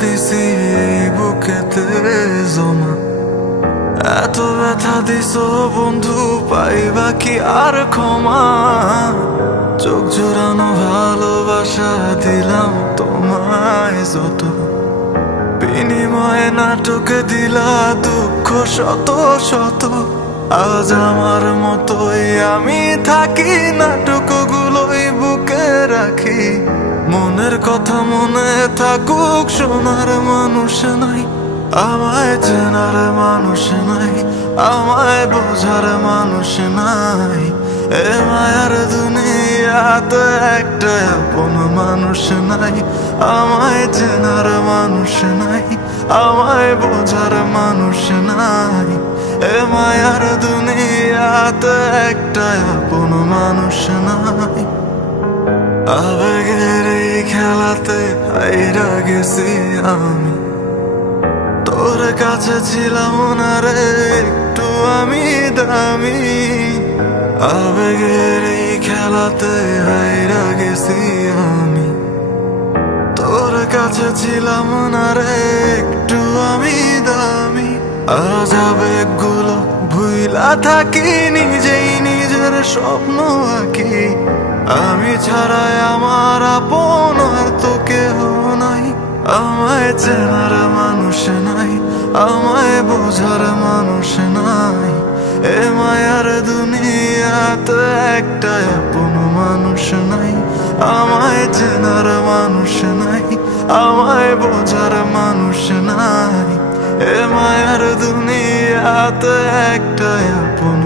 দিছি এই বুকেতে জমা, এত ব্যথা দিছো বন্ধু, পাইবা কি আর ক্ষমা? চোখ জোড়ানো ভালোবাসা দিলাম তোমায় যত, বিনিময়ে নাটকে দিলা দুঃখ শত শত। আজ আমার মতোই আমি থাকি, নাটকগুলোই বুকে রাখি। মনের কথা মনে থাকুক, শোনার মানুষ নাই, আমায় চেনার মানুষ নাই, আমায় বোঝার মানুষ নাই। এ মায়ার দুনিয়াতে একটা আপন মানুষ নাই, আমায় চেনার মানুষ নাই, আমায় বোঝার মানুষ নাই। এ মায়ার দুনিয়াতে একটা আপন মানুষ নাই। আবেগের এই খেলাতে হাইরা গেছি আমি, তোর কাছে ছিলাম না রে একটু আমি দামি। আবেগের এই খেলাতে হাইরা গেছি আমি, তোর কাছে ছিলাম না রে একটু আমি দামি। আজ আবেগগুলো ভুইলা থাকি, নিজেই নিজের স্বপ্ন আঁকি। আমি ছাড়াই আমার আপন আর তো কেহ নাই, আমায় চেনার মানুষ নাই, আমায় বোঝার মানুষ নাই। এ মায়ার দুনিয়াতে একটা আপন মানুষ নাই, আমায় চেনার মানুষ নাই, আমায় বোঝার মানুষ নাই। এ মায়ার দুনিয়াতে একটা আপন